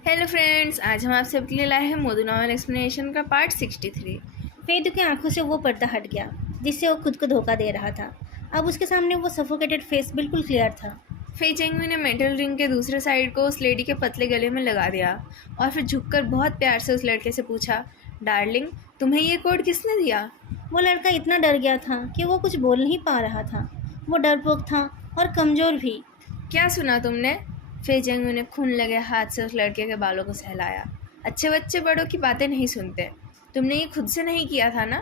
Hello friends, आज हम आप सबके लिए लाए हैं मोदी नॉवल एक्सप्लेनेशन का पार्ट 63। फेदू की आंखों से वो पर्दा हट गया जिससे वो खुद को धोखा दे रहा था। अब उसके सामने वो सफोकेटेड फेस बिल्कुल क्लियर था। फे चेंगवी ने मेटल रिंग के दूसरे साइड को उस लेडी के पतले गले में लगा दिया और फिर झुककर बहुत प्यार से उस लड़के से पूछा, डार्लिंग, तुम्हें ये कोड किसने दिया? वो लड़का इतना डर गया था कि वो कुछ बोल नहीं पा रहा था। वो डरपोक था और कमज़ोर भी। क्या सुना तुमने? फे चेंगवी ने खून लगे हाथ से उस लड़के के बालों को सहलाया। अच्छे बच्चे बड़ों की बातें नहीं सुनते। तुमने ये खुद से नहीं किया था ना?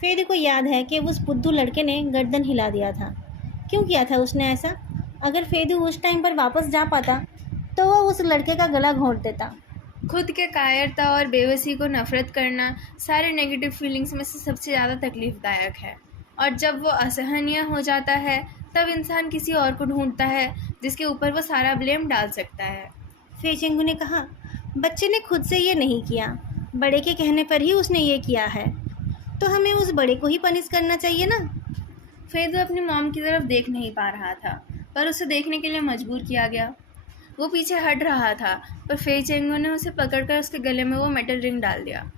फेदू को याद है कि उस बुद्धू लड़के ने गर्दन हिला दिया था। क्यों किया था उसने ऐसा? अगर फेदू उस टाइम पर वापस जा पाता तो वो उस लड़के का गला घोंट देता। खुद के कायरता और बेबसी को नफरत करना सारे नेगेटिव फीलिंग्स में से सबसे ज़्यादा तकलीफ़दायक है। और जब वो असहनीय हो जाता है तब इंसान किसी और को ढूंढता है जिसके ऊपर वो सारा ब्लेम डाल सकता है। फेचेंगू ने कहा, बच्चे ने खुद से ये नहीं किया, बड़े के कहने पर ही उसने ये किया है, तो हमें उस बड़े को ही पनिश करना चाहिए ना। फेदू अपनी मॉम की तरफ देख नहीं पा रहा था, पर उसे देखने के लिए मजबूर किया गया। वो पीछे हट रहा था, पर फे चेंगो ने उसे पकड़कर उसके गले में वो मेटल रिंग डाल दिया।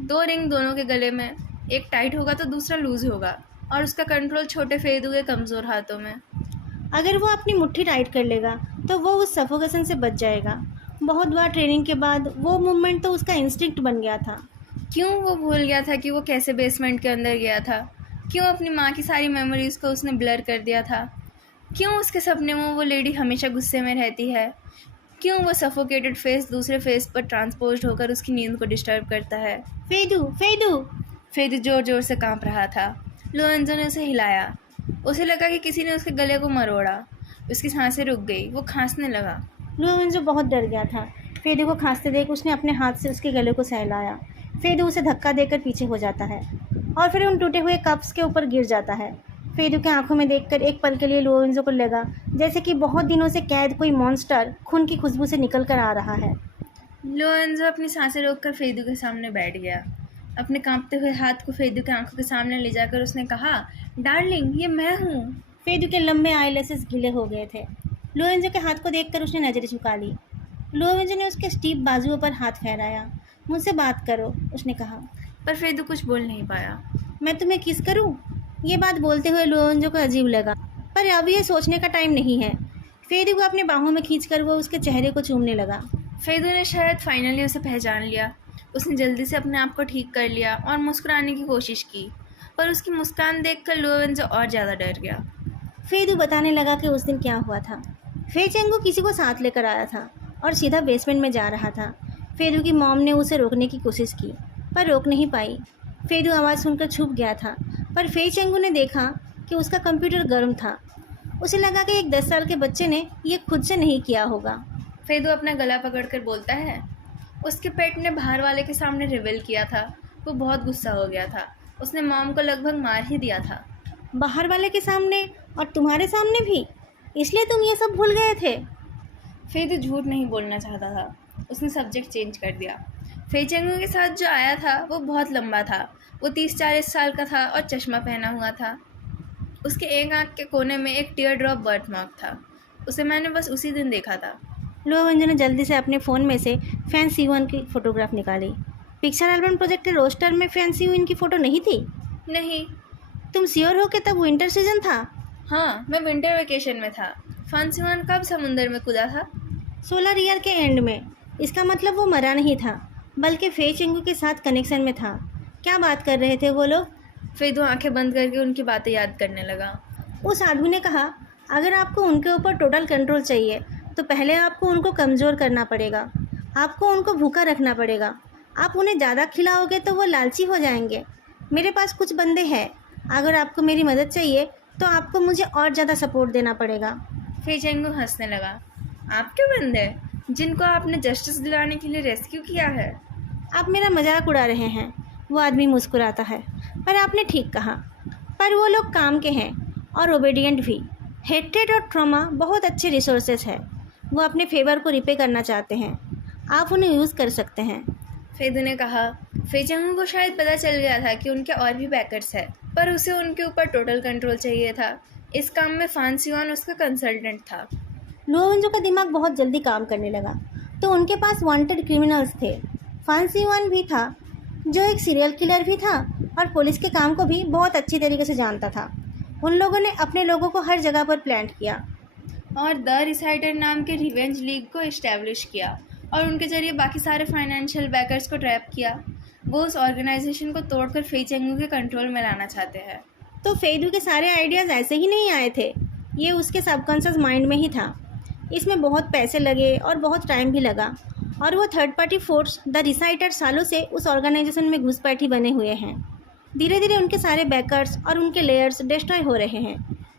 2 रिंग दोनों के गले में, एक टाइट होगा तो दूसरा लूज होगा, और उसका कंट्रोल छोटे फेदू के कमज़ोर हाथों में। अगर वो अपनी मुट्ठी टाइट कर लेगा तो वो उस सफोकेशन से बच जाएगा। बहुत बार ट्रेनिंग के बाद वो मूवमेंट तो उसका इंस्टिंक्ट बन गया था। क्यों वो भूल गया था कि वो कैसे बेसमेंट के अंदर गया था? क्यों अपनी माँ की सारी मेमोरीज़ को उसने ब्लर कर दिया था? क्यों उसके सपने में वो लेडी हमेशा गुस्से में रहती है? क्यों वो सफोकेटेड फेस दूसरे फेस पर ट्रांसपोज्ड होकर उसकी नींद को डिस्टर्ब करता है? फेदू फेदू। फेदू जोर जोर से कांप रहा था। लोरेंजो ने उसे हिलाया। उसे लगा कि किसी ने उसके गले को मरोड़ा। उसकी सांसें रुक गई। वो खांसने लगा। लोरेंजो बहुत डर गया था। फेदू को खांसते देख उसने अपने हाथ से उसके गले को सहलाया। फेदू उसे धक्का देकर पीछे हो जाता है और फिर उन टूटे हुए कप्स के ऊपर गिर जाता है। फेदू के आंखों में देखकर एक पल के लिए लोरेंजो को लगा जैसे कि बहुत दिनों से कैद कोई मॉन्स्टर खून की खुशबू से निकल कर आ रहा है। लोरेंजो अपनी सांसें रोककर फेदू के सामने बैठ गया। अपने कांपते हुए हाथ को फेदू के आंखों के सामने ले जाकर उसने कहा, डार्लिंग, ये मैं हूँ। फेदू के लंबे आईलैशेस गीले हो गए थे। लोरेंजो के हाथ को देखकर उसने नजरें झुका ली। लोरेंजो ने उसके स्टीप बाजुओं पर हाथ फहराया। मुझसे बात करो, उसने कहा। पर फेदू कुछ बोल नहीं पाया। मैं तुम्हें किस करूं? ये बात बोलते हुए लोरेंजो को अजीब लगा, पर अब ये सोचने का टाइम नहीं है। फेदू को अपने बाहों में खींचकर वो उसके चेहरे को चूमने लगा। फेदू ने शायद फाइनली उसे पहचान लिया। उसने जल्दी से अपने आप को ठीक कर लिया और मुस्कुराने की कोशिश की, पर उसकी मुस्कान देखकर लोरेंजो और ज़्यादा डर गया। फेदू बताने लगा कि उस दिन क्या हुआ था। फे चेंगू किसी को साथ लेकर आया था और सीधा बेसमेंट में जा रहा था। फेदू की मॉम ने उसे रोकने की कोशिश की, पर रोक नहीं पाई। फेदू आवाज़ सुनकर छुप गया था, पर फे चेंगू ने देखा कि उसका कंप्यूटर गर्म था। उसे लगा कि एक 10 साल के बच्चे ने ये खुद से नहीं किया होगा। फेदू अपना गला पकड़कर बोलता है, उसके पेट ने बाहर वाले के सामने रिवेल किया था। वो बहुत गुस्सा हो गया था। उसने मॉम को लगभग मार ही दिया था। बाहर वाले के सामने और तुम्हारे सामने भी? इसलिए तुम ये सब भूल गए थे? फेदू झूठ नहीं बोलना चाहता था। उसने सब्जेक्ट चेंज कर दिया। फेचेंगू के साथ जो आया था वो बहुत लंबा था। वो 30-40 साल का था और चश्मा पहना हुआ था। उसके एक आंख के कोने में एक टीयर ड्रॉप बर्थ मार्क था। उसे मैंने बस उसी दिन देखा था। लोअंजन ने जल्दी से अपने फ़ोन में से फैंसी वन की फ़ोटोग्राफ निकाली। पिक्चर एल्बम प्रोजेक्ट के रोस्टर में फैंसी वन की फ़ोटो नहीं थी? नहीं। तुम श्योर हो कि तब विंटर सीजन था? हाँ, मैं विंटर वेकेशन में था। फंसीवन कब समुंदर में कूदा था? सोलर ईयर के एंड में। इसका मतलब वो मरा नहीं था, बल्कि फे चिंगू के साथ कनेक्शन में था। क्या बात कर रहे थे वो लोग? फेदू आंखें बंद करके उनकी बातें याद करने लगा। उस आदमी ने कहा, अगर आपको उनके ऊपर टोटल कंट्रोल चाहिए तो पहले आपको उनको कमज़ोर करना पड़ेगा। आपको उनको भूखा रखना पड़ेगा। आप उन्हें ज़्यादा खिलाओगे तो वो लालची हो जाएंगे। मेरे पास कुछ बंदे हैं। अगर आपको मेरी मदद चाहिए तो आपको मुझे और ज़्यादा सपोर्ट देना पड़ेगा। फेचेंगू हंसने लगा। आपके बंदे जिनको आपने जस्टिस दिलाने के लिए रेस्क्यू किया है? आप मेरा मजाक उड़ा रहे हैं। वो आदमी मुस्कुराता है। पर आपने ठीक कहा। पर वो लोग काम के हैं और ओबीडियंट भी। हेट्रेड और ट्रॉमा बहुत अच्छे रिसोर्सेज है। वो अपने फेवर को रिपे करना चाहते हैं। आप उन्हें यूज़ कर सकते हैं। फेदू ने कहा। फेचेंगू को शायद पता चल गया था कि उनके और भी बैकर्स हैं, पर उसे उनके ऊपर टोटल कंट्रोल चाहिए था। इस काम में फांसीवन उसका कंसल्टेंट था। लोवेंजो का दिमाग बहुत जल्दी काम करने लगा। तो उनके पास वांटेड क्रिमिनल्स थे। फांसी वन भी था जो एक सीरियल किलर भी था और पुलिस के काम को भी बहुत अच्छी तरीके से जानता था। उन लोगों ने अपने लोगों को हर जगह पर प्लांट किया और द रिसाइटर नाम के रिवेंज लीग को इस्टेब्लिश किया और उनके जरिए बाकी सारे फाइनेंशियल बैकर्स को ट्रैप किया। वो उस ऑर्गेनाइजेशन को तोड़कर फेई चेंगू के कंट्रोल में लाना चाहते हैं। तो फेदू के सारे आइडियाज़ ऐसे ही नहीं आए थे, ये उसके सबकॉन्शियस माइंड में ही था। इसमें बहुत पैसे लगे और बहुत टाइम भी लगा और वो third party force the reciter सालों से उस ऑर्गेनाइजेशन में घुसपैठी बने हुए हैं। धीरे धीरे उनके सारे बैकर्स और उनके लेयर्स डिस्ट्रॉय हो रहे हैं।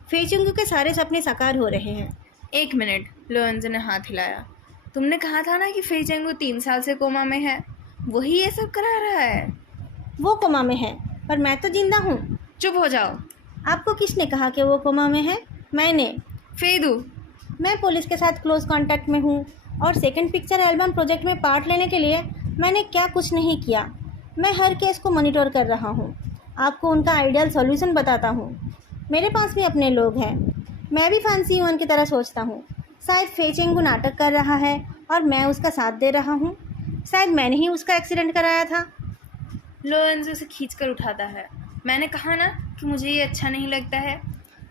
फेई चेंगू के सारे सपने साकार हो रहे हैं। 1 मिनट, लोरेंजो ने हाथ हिलाया। तुमने कहा था ना कि फेई चेंगू 3 साल से कोमा में है। वही ये सब करा रहा है। वो कोमा में है पर मैं तो जिंदा हूँ। चुप हो जाओ। आपको किसने कहा कि वो कोमा में है? मैंने। फेदू, मैं पुलिस के साथ क्लोज कांटेक्ट में हूँ और सेकंड पिक्चर एल्बम प्रोजेक्ट में पार्ट लेने के लिए मैंने क्या कुछ नहीं किया। मैं हर केस को मॉनिटर कर रहा हूँ, आपको उनका आइडियल सॉल्यूशन बताता हूँ। मेरे पास भी अपने लोग हैं। मैं भी फैंसी वन की तरह सोचता हूँ। शायद फेई चेंगू नाटक कर रहा है और मैं उसका साथ दे रहा हूँ। शायद मैंने ही उसका एक्सीडेंट कराया था। लोरेंजो उसे खींचकर उठाता है। मैंने कहा ना कि मुझे ये अच्छा नहीं लगता है।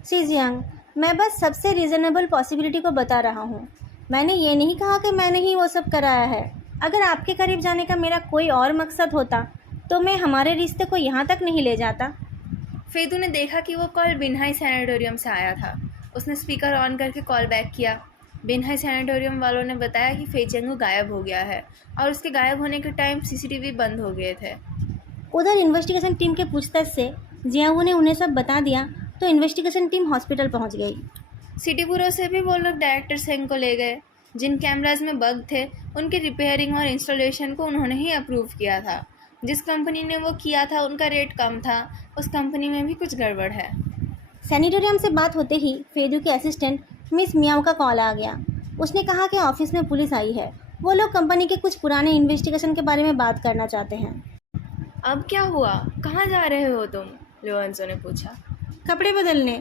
सीजियांग, मैं बस सबसे रीज़नेबल पॉसिबिलिटी को बता रहा हूँ। मैंने ये नहीं कहा कि मैंने ही वो सब कराया है। अगर आपके करीब जाने का मेरा कोई और मकसद होता तो मैं हमारे रिश्ते को यहाँ तक नहीं ले जाता। फेदू ने देखा कि वो कॉल बिन्हाई सैनिटोरियम से आया था। उसने स्पीकर ऑन करके कॉल बैक किया। बिन्हाई सैनिटोरियम वालों ने बताया कि फेई चेंगू गायब हो गया है और उसके गायब होने के टाइम सीसीटीवी बंद हो गए थे। उधर इन्वेस्टिगेशन टीम के पूछताछ से जियांगू ने उन्हें सब बता दिया तो इन्वेस्टिगेशन टीम हॉस्पिटल पहुंच गई। सिटी ब्यूरो से भी वो लोग डायरेक्टर सेंग को ले गए। जिन कैमराज में बग थे उनके रिपेयरिंग और इंस्टॉलेशन को उन्होंने ही अप्रूव किया था। जिस कंपनी ने वो किया था उनका रेट कम था। उस कंपनी में भी कुछ गड़बड़ है। सैनिटोरियम से बात होते ही फेदू के असिस्टेंट मिस मियाओ का कॉल आ गया। उसने कहा कि ऑफिस में पुलिस आई है। वो लोग कंपनी के कुछ पुराने इन्वेस्टिगेशन के बारे में बात करना चाहते हैं। अब क्या हुआ? कहाँ जा रहे हो तुम? लोरेंजो ने पूछा। कपड़े बदलने।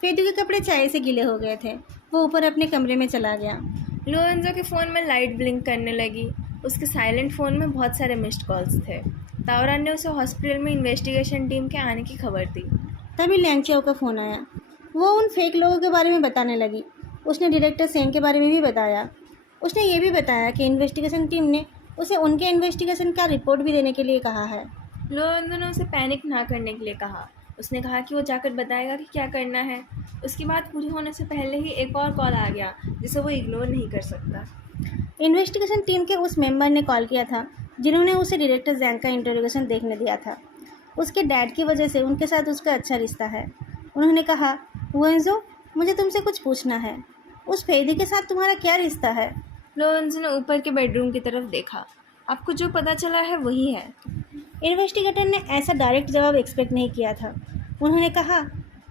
फेदू के कपड़े चाय से गीले हो गए थे। वो ऊपर अपने कमरे में चला गया। लोरेंजो के फ़ोन में लाइट ब्लिंक करने लगी। उसके साइलेंट फ़ोन में बहुत सारे मिस्ड कॉल्स थे। ताओरान ने उसे हॉस्पिटल में इन्वेस्टिगेशन टीम के आने की खबर दी। तभी लैंगचियाओ का फ़ोन आया। वो उन फेक लोगों के बारे में बताने लगी। उसने डायरेक्टर सेंग के बारे में भी बताया। उसने ये भी बताया कि इन्वेस्टिगेशन टीम ने उसे उनके इन्वेस्टिगेशन का रिपोर्ट भी देने के लिए कहा है। लोरेंजो ने उसे पैनिक ना करने के लिए कहा। उसने कहा कि वो जाकर बताएगा कि क्या करना है। उसकी बात पूरी होने से पहले ही एक और कॉल आ गया जिसे वो इग्नोर नहीं कर सकता। इन्वेस्टिगेशन टीम के उस मेंबर ने कॉल किया था जिन्होंने उसे डायरेक्टर जैंग का इंटरोगेशन देखने दिया था। उसके डैड की वजह से उनके साथ उसका अच्छा रिश्ता है। उन्होंने कहा, वोएंजो, मुझे तुमसे कुछ पूछना है। उस फेदी के साथ तुम्हारा क्या रिश्ता है? लोरेंजो ने ऊपर के बेडरूम की तरफ देखा। आपको जो पता चला है वही है। इन्वेस्टिगेटर ने ऐसा डायरेक्ट जवाब एक्सपेक्ट नहीं किया था। उन्होंने कहा,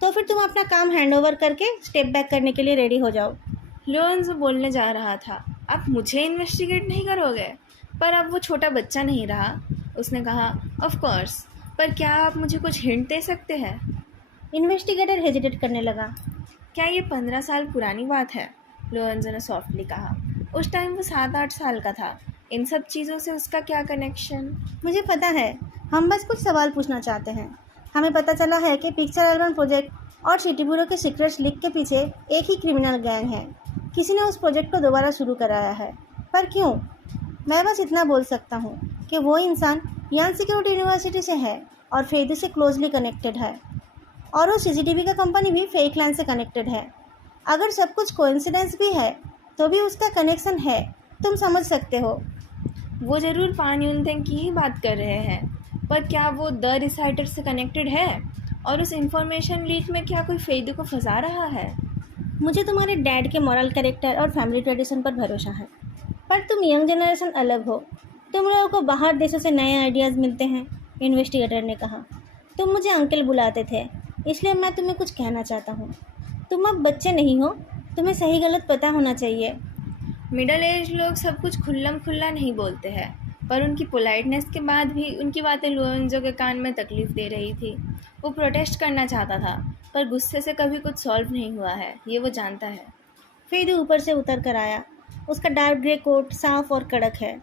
तो फिर तुम अपना काम हैंडओवर करके स्टेप बैक करने के लिए रेडी हो जाओ। लोरेंजो बोलने जा रहा था, आप मुझे इन्वेस्टिगेट नहीं करोगे? पर अब वो छोटा बच्चा नहीं रहा। उसने कहा, ऑफ कोर्स, पर क्या आप मुझे कुछ हिंट दे सकते हैं? इन्वेस्टिगेटर हेजिटेट करने लगा। क्या ये 15 साल पुरानी बात है? लोरेंजो ने सॉफ्टली कहा। उस टाइम वो 7-8 साल का था। इन सब चीज़ों से उसका क्या कनेक्शन? मुझे पता है, हम बस कुछ सवाल पूछना चाहते हैं। हमें पता चला है कि पिक्चर एल्बम प्रोजेक्ट और सिटी ब्यूरो के सीक्रेट्स लीक के पीछे एक ही क्रिमिनल गैंग है। किसी ने उस प्रोजेक्ट को दोबारा शुरू कराया है, पर क्यों? मैं बस इतना बोल सकता हूँ कि वो इंसान यान सिक्योरिटी यूनिवर्सिटी से है और फेदू से क्लोजली कनेक्टेड है और वो सीसीटीवी का कंपनी भी फेक लाइन से कनेक्टेड है। अगर सब कुछ कोइंसिडेंस भी है तो भी उसका कनेक्शन है, तुम समझ सकते हो। वो ज़रूर पान यूनथेंग की ही बात कर रहे हैं, पर क्या वो द रिसाइटर से कनेक्टेड है? और उस इंफॉर्मेशन लीक में क्या कोई फेदू को फंसा रहा है? मुझे तुम्हारे डैड के मॉरल कैरेक्टर और फैमिली ट्रेडिशन पर भरोसा है, पर तुम यंग जनरेशन अलग हो। तुम लोगों को बाहर देशों से नए आइडियाज़ मिलते हैं। इन्वेस्टिगेटर ने कहा, तुम मुझे अंकल बुलाते थे, इसलिए मैं तुम्हें कुछ कहना चाहता हूँ। तुम अब बच्चे नहीं हो, तुम्हें सही गलत पता होना चाहिए। मिडल एज लोग सब कुछ खुल्लम खुल्ला नहीं बोलते हैं, पर उनकी पोलाइटनेस के बाद भी उनकी बातें लोरेंजो के कान में तकलीफ़ दे रही थी। वो प्रोटेस्ट करना चाहता था, पर गुस्से से कभी कुछ सॉल्व नहीं हुआ है, ये वो जानता है। फेदू ऊपर से उतर कर आया। उसका डार्क ग्रे कोट साफ और कड़क है।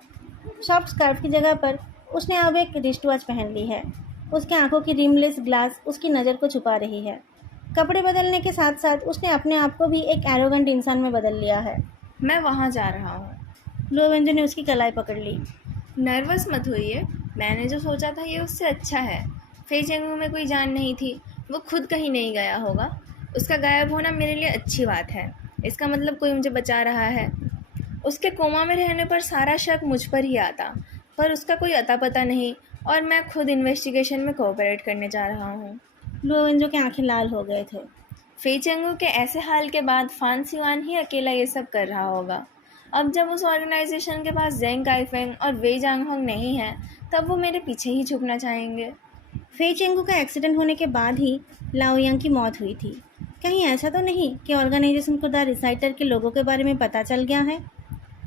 सॉफ्ट स्कार्फ की जगह पर उसने अब एक रिस्ट वॉच पहन ली है। उसके आंखों की रिमलेस ग्लास उसकी नज़र को छुपा रही है। कपड़े बदलने के साथ साथ उसने अपने आप को भी एक एरोगेंट इंसान में बदल लिया है। मैं वहाँ जा रहा हूँ। लुओवेंजो ने उसकी कलाई पकड़ ली। नर्वस मत होइए, मैंने जो सोचा था ये उससे अच्छा है। फे चेंगू में कोई जान नहीं थी, वो खुद कहीं नहीं गया होगा। उसका गायब होना मेरे लिए अच्छी बात है, इसका मतलब कोई मुझे बचा रहा है। उसके कोमा में रहने पर सारा शक मुझ पर ही आता, पर उसका कोई अता पता नहीं और मैं खुद इन्वेस्टिगेशन में कोऑपरेट करने जा रहा हूँ। लुओवेंजो की आंखें लाल हो गए थे। फे चेंगू के ऐसे हाल के बाद फान सिवान ही अकेला ये सब कर रहा होगा। अब जब उस ऑर्गेनाइजेशन के पास जेंग काइफेंग और वे जांगहोंग नहीं है, तब वो मेरे पीछे ही छुपना चाहेंगे। फे चेंगू का एक्सीडेंट होने के बाद ही लाओ यांग की मौत हुई थी। कहीं ऐसा तो नहीं कि ऑर्गेनाइजेशन को द रिसाइटर के लोगों के बारे में पता चल गया है?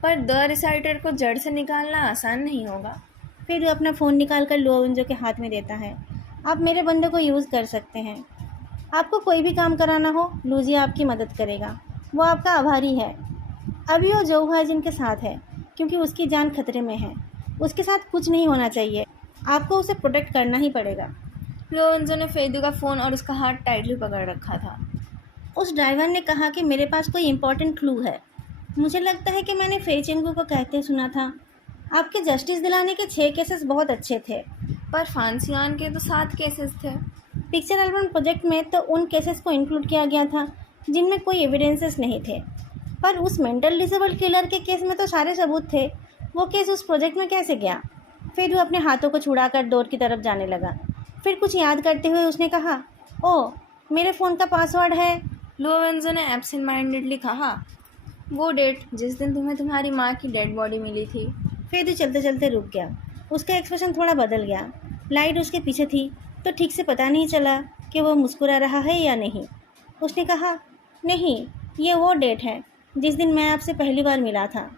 पर द रिसाइटर को जड़ से निकालना आसान नहीं होगा। फिर वो अपना फ़ोन निकाल कर लुओवेंजो के हाथ में देता है। आप मेरे बंदे को यूज़ कर सकते हैं। आपको कोई भी काम कराना हो, लूजी आपकी मदद करेगा। वो आपका आभारी है। अभी वो जो भाईजिन के साथ है, क्योंकि उसकी जान खतरे में है। उसके साथ कुछ नहीं होना चाहिए। आपको उसे प्रोटेक्ट करना ही पड़ेगा। लोरेंजो ने फेदू का फ़ोन और उसका हाथ टाइटली पकड़ रखा था। उस ड्राइवर ने कहा कि मेरे पास कोई इम्पोर्टेंट क्लू है। मुझे लगता है कि मैंने फे चेंगू को कहते सुना था, आपके जस्टिस दिलाने के 6 केसेस बहुत अच्छे थे। पर फांसियान के तो 7 केसेस थे। पिक्चर एल्बम प्रोजेक्ट में तो उन केसेस को इंक्लूड किया गया था जिनमें कोई एविडेंसेस नहीं थे, पर उस मेंटल डिसेबल्ड किलर के केस में तो सारे सबूत थे। वो केस उस प्रोजेक्ट में कैसे गया? फिर वो अपने हाथों को छुड़ाकर डोर की तरफ जाने लगा। फिर कुछ याद करते हुए उसने कहा, ओह, मेरे फ़ोन का पासवर्ड है। लोरेंजो ने एब्सेंट माइंडेडली कहा, वो डेट जिस दिन तुम्हें तुम्हारी माँ की डेड बॉडी मिली थी। फिर चलते चलते रुक गया। उसका एक्सप्रेशन थोड़ा बदल गया। लाइट उसके पीछे थी तो ठीक से पता नहीं चला कि वो मुस्कुरा रहा है या नहीं। उसने कहा, नहीं, ये वो डेट है जिस दिन मैं आपसे पहली बार मिला था।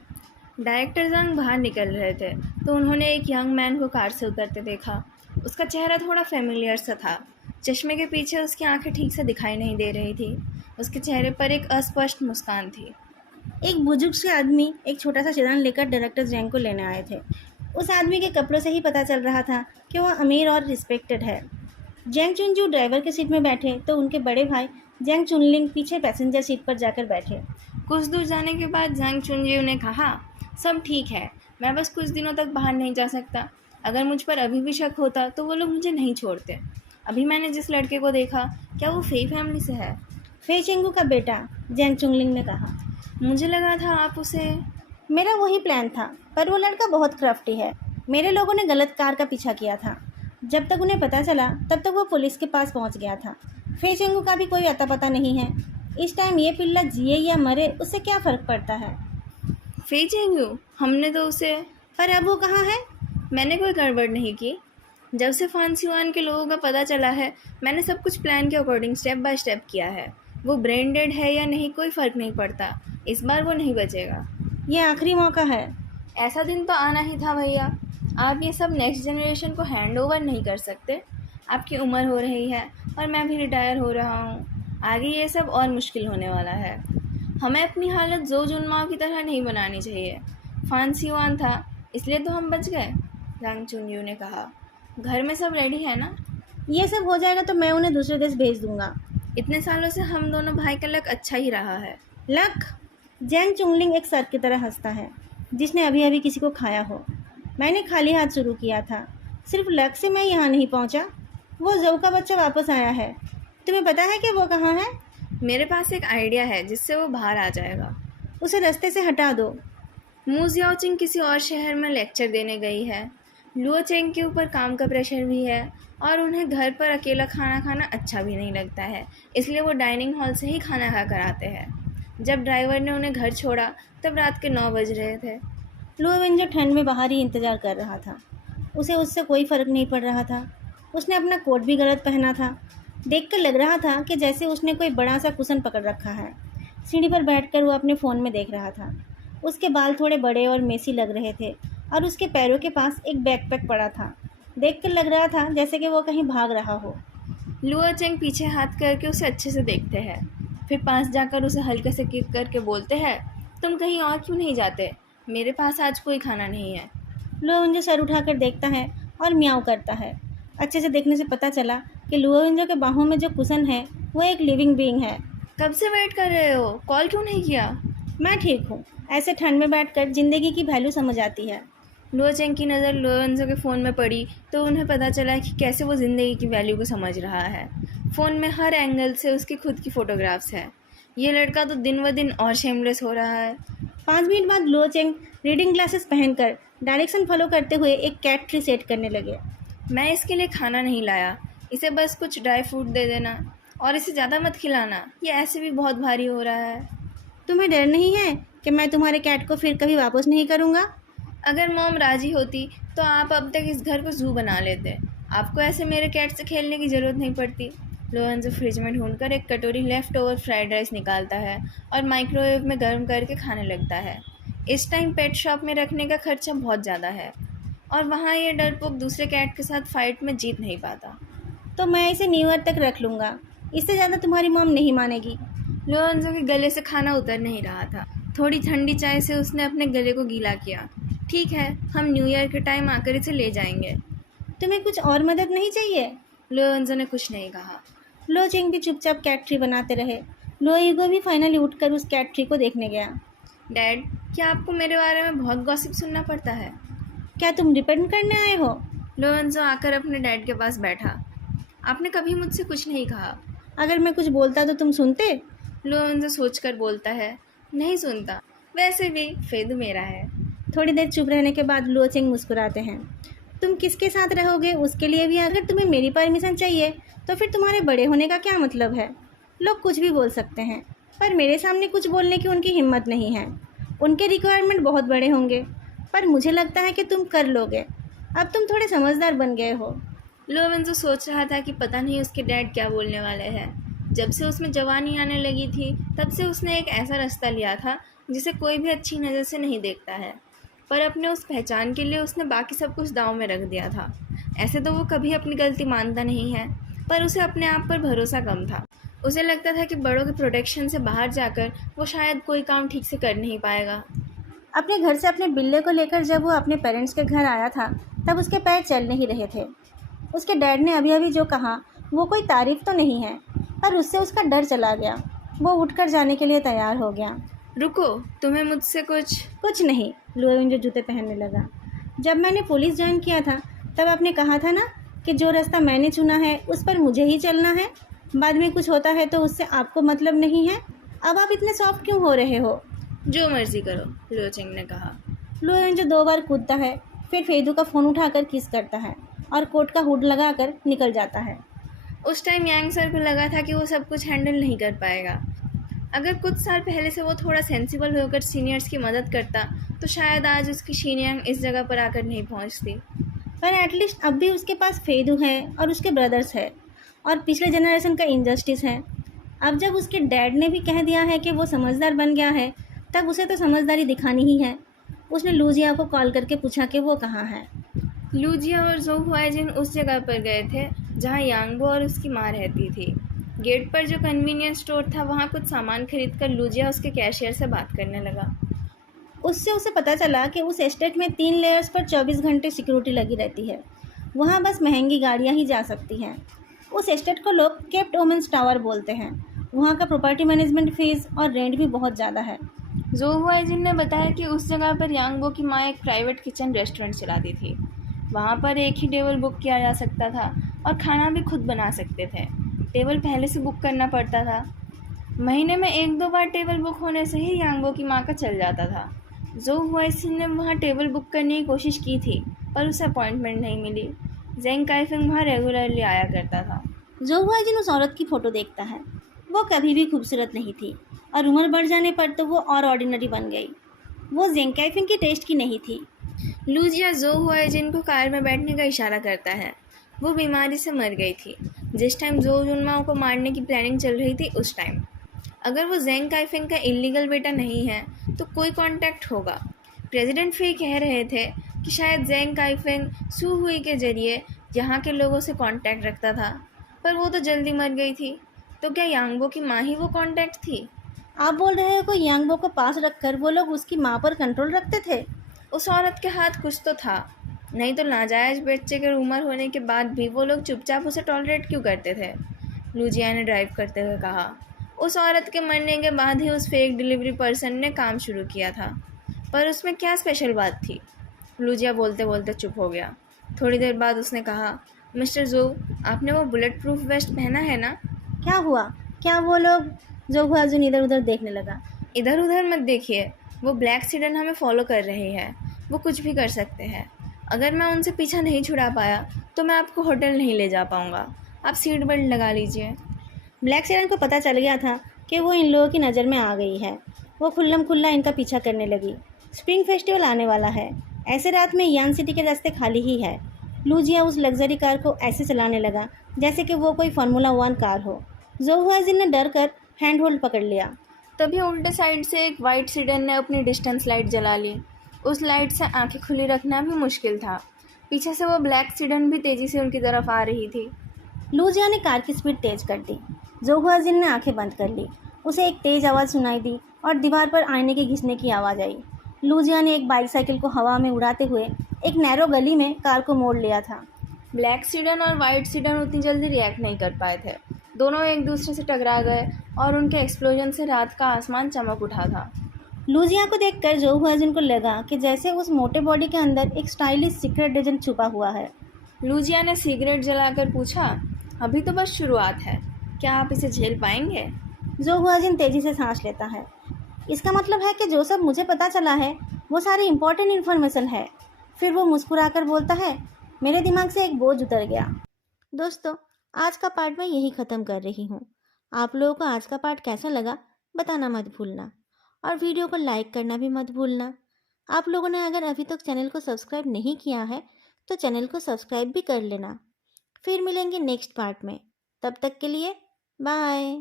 डायरेक्टर जंग बाहर निकल रहे थे तो उन्होंने एक यंग मैन को कार से उतरते देखा। उसका चेहरा थोड़ा फेमिलियर सा था। चश्मे के पीछे उसकी आंखें ठीक से दिखाई नहीं दे रही थी। उसके चेहरे पर एक अस्पष्ट मुस्कान थी। एक बुजुर्ग से आदमी एक छोटा सा सेडान लेकर डायरेक्टर जैंग को लेने आए थे। उस आदमी के कपड़ों से ही पता चल रहा था कि वह अमीर और रिस्पेक्टेड है। जैंग चुनजू ड्राइवर के सीट में बैठे तो उनके बड़े भाई जैंग चुनलिंग पीछे पैसेंजर सीट पर जाकर बैठे। कुछ दूर जाने के बाद जैंग चुनजियो ने कहा, सब ठीक है, मैं बस कुछ दिनों तक बाहर नहीं जा सकता। अगर मुझ पर अभी भी शक होता तो वो लोग मुझे नहीं छोड़ते। अभी मैंने जिस लड़के को देखा, क्या वो फे फैमिली से है? फे चेंगू का बेटा, जैंग चुनलिंग ने कहा। मुझे लगा था आप उसे। मेरा वही प्लान था, पर वो लड़का बहुत क्राफ्टी है। मेरे लोगों ने गलत कार का पीछा किया था। जब तक उन्हें पता चला तब तक वो पुलिस के पास पहुंच गया था। फे चेंगू का भी कोई अता पता नहीं है। इस टाइम ये पिल्ला जिए या मरे उससे क्या फ़र्क पड़ता है? फे चेंगू, हमने तो उसे। पर अब वो कहाँ है? मैंने कोई गड़बड़ नहीं की। जब से फांसिवान के लोगों का पता चला है, मैंने सब कुछ प्लान के अकॉर्डिंग स्टेप बाय स्टेप किया है। वो ब्रेन डेड है या नहीं कोई फ़र्क नहीं पड़ता। इस बार वो नहीं बचेगा। ये आखिरी मौका है। ऐसा दिन तो आना ही था भैया। आप ये सब नेक्स्ट जनरेशन को हैंड ओवर नहीं कर सकते। आपकी उम्र हो रही है और मैं भी रिटायर हो रहा हूँ। आगे ये सब और मुश्किल होने वाला है। हमें अपनी हालत जो जुनमाओं की तरह नहीं बनानी चाहिए। फांसिवान था इसलिए तो हम बच गए, जैंग चुनयू ने कहा। घर में सब रेडी है ना? ये सब हो जाएगा तो मैं उन्हें दूसरे देश भेज दूंगा। इतने सालों से हम दोनों भाई का लक अच्छा ही रहा है। लक? जैंग चुंगलिंग एक सर की तरह हंसता है जिसने अभी अभी किसी को खाया हो। मैंने खाली हाथ शुरू किया था। सिर्फ लक से मैं यहाँ नहीं पहुँचा। वो जऊ का बच्चा वापस आया है। तुम्हें पता है कि वो कहाँ है? मेरे पास एक आइडिया है जिससे वो बाहर आ जाएगा। उसे रास्ते से हटा दो। मू जियाओचिंग किसी और शहर में लेक्चर देने गई है। लुओ चेंग के ऊपर काम का प्रेशर भी है और उन्हें घर पर अकेला खाना खाना अच्छा भी नहीं लगता है, इसलिए वो डाइनिंग हॉल से ही खाना खा कर आते हैं। जब ड्राइवर ने उन्हें घर छोड़ा तब रात के 9 बज रहे थे। लुओवेंजो ठंड में बाहर ही इंतज़ार कर रहा था। उसे उससे कोई फ़र्क नहीं पड़ रहा था। उसने अपना कोट भी गलत पहना था। देखकर लग रहा था कि जैसे उसने कोई बड़ा सा कुशन पकड़ रखा है। सीढ़ी पर बैठकर वो अपने फ़ोन में देख रहा था। उसके बाल थोड़े बड़े और मेसी लग रहे थे और उसके पैरों के पास एक बैकपैक पड़ा था। देखकर लग रहा था जैसे कि वो कहीं भाग रहा हो। लुओ चेंग पीछे हाथ करके उसे अच्छे से देखते हैं, फिर पास जाकर उसे हल्के से किक करके बोलते हैं, तुम कहीं और क्यों नहीं जाते? मेरे पास आज कोई खाना नहीं है। लुओविंजो सर उठाकर देखता है और म्याऊं करता है। अच्छे से देखने से पता चला कि लुओविंजो के बाहों में जो कुशन है वो एक लिविंग बीइंग है। कब से वेट कर रहे हो? कॉल क्यों नहीं किया? मैं ठीक हूँ। ऐसे ठंड में बैठकर जिंदगी की वैल्यू समझ आती है। लुओ चेंग की नज़र लुओविंजो के फ़ोन में पड़ी तो उन्हें पता चला कि कैसे वो ज़िंदगी की वैल्यू को समझ रहा है। फ़ोन में हर एंगल से उसकी खुद की फ़ोटोग्राफ्स हैं। ये लड़का तो दिन ब दिन और शेमलेस हो रहा है। 5 मिनट बाद लुओ चेंग रीडिंग ग्लासेस पहनकर डायरेक्शन फॉलो करते हुए एक कैट ट्री सेट करने लगे। मैं इसके लिए खाना नहीं लाया, इसे बस कुछ ड्राई फ्रूट दे देना और इसे ज़्यादा मत खिलाना, ये ऐसे भी बहुत भारी हो रहा है। तुम्हें डर नहीं है कि मैं तुम्हारे कैट को फिर कभी वापस नहीं करूँगा? अगर मॉम राज़ी होती तो आप अब तक इस घर को ज़ू बना लेते। आपको ऐसे मेरे कैट से खेलने की ज़रूरत नहीं पड़ती। लोरेंजो फ्रिज में ढूंढकर एक कटोरी लेफ़्ट ओवर फ्राइड राइस निकालता है और माइक्रोवेव में गर्म करके खाने लगता है। इस टाइम पेट शॉप में रखने का खर्चा बहुत ज़्यादा है और वहाँ ये डरपोक दूसरे कैट के साथ फ़ाइट में जीत नहीं पाता। तो मैं इसे न्यू ईयर तक रख लूँगा। इससे ज़्यादा तुम्हारी मॉम नहीं मानेगी। लोरेंजो के गले से खाना उतर नहीं रहा था। थोड़ी ठंडी चाय से उसने अपने गले को गीला किया। ठीक है, हम न्यू ईयर के टाइम आकर इसे ले जाएंगे। तुम्हें कुछ और मदद नहीं चाहिए? लोरेंजो ने कुछ नहीं कहा। लो चेंग भी चुपचाप कैट ट्री बनाते रहे। लो ईगो भी फाइनली उठकर उस कैट ट्री को देखने गया। डैड, क्या आपको मेरे बारे में बहुत गॉसिप सुनना पड़ता है? क्या तुम डिपेंड करने आए हो? लोरेंजो आकर अपने डैड के पास बैठा। आपने कभी मुझसे कुछ नहीं कहा। अगर मैं कुछ बोलता तो तुम सुनते? लोरेंजो सोचकर बोलता है, नहीं सुनता। वैसे भी फेदू मेरा है। थोड़ी देर चुप रहने के बाद लो चेंग मुस्कुराते हैं। तुम किसके साथ रहोगे उसके लिए भी अगर तुम्हें मेरी परमिशन चाहिए तो फिर तुम्हारे बड़े होने का क्या मतलब है? लोग कुछ भी बोल सकते हैं पर मेरे सामने कुछ बोलने की उनकी हिम्मत नहीं है। उनके रिक्वायरमेंट बहुत बड़े होंगे पर मुझे लगता है कि तुम कर लोगे। अब तुम थोड़े समझदार बन गए हो। लोरेंजो सोच रहा था कि पता नहीं उसके डैड क्या बोलने वाले हैं। जब से उसमें जवानी आने लगी थी तब से उसने एक ऐसा रास्ता लिया था जिसे कोई भी अच्छी नज़र से नहीं देखता है, पर अपने उस पहचान के लिए उसने बाकी सब कुछ दांव में रख दिया था। ऐसे तो वो कभी अपनी गलती मानता नहीं है, पर उसे अपने आप पर भरोसा कम था। उसे लगता था कि बड़ों के प्रोटेक्शन से बाहर जाकर वो शायद कोई काम ठीक से कर नहीं पाएगा। अपने घर से अपने बिल्ले को लेकर जब वो अपने पेरेंट्स के घर आया था तब उसके पैर चल नहीं रहे थे। उसके डैड ने अभी अभी जो कहा वो कोई तारीफ तो नहीं है पर उससे उसका डर चला गया। वो उठकर जाने के लिए तैयार हो गया। रुको, तुम्हें मुझसे कुछ नहीं। लुओविंजो जूते पहनने लगा। जब मैंने पुलिस ज्वाइन किया था तब आपने कहा था ना कि जो रास्ता मैंने चुना है उस पर मुझे ही चलना है। बाद में कुछ होता है तो उससे आपको मतलब नहीं है। अब आप इतने सॉफ्ट क्यों हो रहे हो? जो मर्जी करो, लो चेंग ने कहा। लुओविंजो 2 बार कूदता है, फिर फेदू का फ़ोन उठाकर किस करता है और कोट का हुड लगाकर निकल जाता है। उस टाइम यांग सर को लगा था कि वो सब कुछ हैंडल नहीं कर पाएगा। अगर कुछ साल पहले से वो थोड़ा सेंसिबल होकर सीनियर्स की मदद करता तो शायद आज उसकी शीनियांग इस जगह पर आकर नहीं पहुंचती। पर एटलीस्ट अब भी उसके पास फेदू है और उसके ब्रदर्स है और पिछले जनरेशन का इंजस्टिस है। अब जब उसके डैड ने भी कह दिया है कि वो समझदार बन गया है तब उसे तो समझदारी दिखानी ही है। उसने लूजिया को कॉल करके पूछा कि वो कहाँ है। लूजिया और ज़ो हुआजिन उस जगह पर गए थे जहाँ यांगो और उसकी माँ रहती थी। गेट पर जो कन्वीनियंस स्टोर था वहाँ कुछ सामान खरीद कर लूजिया उसके कैशियर से बात करने लगा। उससे उसे पता चला कि उस एस्टेट में 3 लेयर्स पर 24 घंटे सिक्योरिटी लगी रहती है। वहाँ बस महंगी गाड़ियाँ ही जा सकती हैं। उस एस्टेट को लोग केप्ट ओमेंस टावर बोलते हैं। वहाँ का प्रॉपर्टी मैनेजमेंट फीस और रेंट भी बहुत ज़्यादा है। ज़ो हुआजिन ने बताया कि उस जगह पर यांगो की माँ एक प्राइवेट किचन रेस्टोरेंट चलाती थी। वहाँ पर एक ही टेबल बुक किया जा सकता था और खाना भी खुद बना सकते थे। टेबल पहले से बुक करना पड़ता था। महीने में 1-2 बार टेबल बुक होने से ही यांगो की माँ का चल जाता था। ज़ो हुआजिन ने वहाँ टेबल बुक करने की कोशिश की थी पर उसे अपॉइंटमेंट नहीं मिली। जेंग काइफिंग वहाँ रेगुलरली आया करता था। ज़ो हुआजिन उस औरत की फ़ोटो देखता है। वो कभी भी खूबसूरत नहीं थी और उम्र बढ़ जाने पर तो वो और ऑर्डिनरी बन गई। वो जेंग काइफिंग की टेस्ट की नहीं थी। लूजिया ज़ो हुआजिन को कार में बैठने का इशारा करता है। वो बीमारी से मर गई थी जिस टाइम ज़ो जुनमाओ को मारने की प्लानिंग चल रही थी उस टाइम। अगर वो जेंग काइफिंग का इलीगल बेटा नहीं है तो कोई कांटेक्ट होगा। प्रेसिडेंट फे कह रहे थे कि शायद जेंग काइफिंग सू हुई के ज़रिए यहाँ के लोगों से कांटेक्ट रखता था, पर वो तो जल्दी मर गई थी। तो क्या यांगो की माँ ही वो कांटेक्ट थी? आप बोल रहे हो कि यांगबो को पास रखकर वो लोग उसकी माँ पर कंट्रोल रखते थे? उस औरत के हाथ कुछ तो था, नहीं तो नाजायज़ बच्चे के उम्र होने के बाद भी वो लोग चुपचाप उसे टॉलरेट क्यों करते थे? लूजिया ने ड्राइव करते हुए कहा। उस औरत के मरने के बाद ही उस फेक डिलीवरी पर्सन ने काम शुरू किया था, पर उसमें क्या स्पेशल बात थी? लूजिया बोलते बोलते चुप हो गया। थोड़ी देर बाद उसने कहा, मिस्टर जो, आपने वो बुलेट प्रूफ वेस्ट पहना है ना? क्या हुआ? क्या वो लोग? जो हुआजुन इधर उधर देखने लगा। इधर उधर मत देखिए, वो ब्लैक सीडन हमें फॉलो कर रही है। वो कुछ भी कर सकते हैं। अगर मैं उनसे पीछा नहीं छुड़ा पाया तो मैं आपको होटल नहीं ले जा पाऊँगा। आप सीट बेल्ट लगा लीजिए। ब्लैक सेरन को पता चल गया था कि वो इन लोगों की नज़र में आ गई है। वो खुल्लम खुल्ला इनका पीछा करने लगी। स्प्रिंग फेस्टिवल आने वाला है। ऐसे रात में यान सिटी के रास्ते खाली ही है। लूजिया उस लग्जरी कार को ऐसे चलाने लगा जैसे कि वो कोई फार्मूला 1 कार हो। जोहुआजिन ने डर कर हैंड होल्ड पकड़ लिया। तभी उल्टे साइड से एक वाइट सीडन ने अपनी डिस्टेंस लाइट जला ली। उस लाइट से आंखें खुली रखना भी मुश्किल था। पीछे से वो ब्लैक सीडन भी तेज़ी से उनकी तरफ आ रही थी। लूजिया ने कार की स्पीड तेज कर दी। जोहुआजिन ने आंखें बंद कर ली। उसे एक तेज आवाज़ सुनाई दी और दीवार पर आईने के घिसने की आवाज़ आई। लूजिया ने एक बाइसाइकिल को हवा में उड़ाते हुए एक नैरो गली में कार को मोड़ लिया था। ब्लैक सीडन और वाइट सीडन उतनी जल्दी रिएक्ट नहीं कर पाए थे। दोनों एक दूसरे से टकरा गए और उनके एक्सप्लोजन से रात का आसमान चमक उठा था। लूजिया को देखकर जोहुआजिन को लगा कि जैसे उस मोटे बॉडी के अंदर एक स्टाइलिश सीक्रेट एजेंट छुपा हुआ है। लूजिया ने सिगरेट जलाकर पूछा, अभी तो बस शुरुआत है, क्या आप इसे झेल पाएंगे? जोहुआजिन तेजी से सांस लेता है। इसका मतलब है कि जो सब मुझे पता चला है वो सारी इम्पोर्टेंट इन्फॉर्मेशन है। फिर वो मुस्कुराकर बोलता है, मेरे दिमाग से एक बोझ उतर गया। दोस्तों, आज का पार्ट मैं यही ख़त्म कर रही हूँ। आप लोगों को आज का पार्ट कैसा लगा बताना मत भूलना, और वीडियो को लाइक करना भी मत भूलना। आप लोगों ने अगर अभी तक चैनल को सब्सक्राइब नहीं किया है तो चैनल को सब्सक्राइब भी कर लेना। फिर मिलेंगे नेक्स्ट पार्ट में। तब तक के लिए बाय।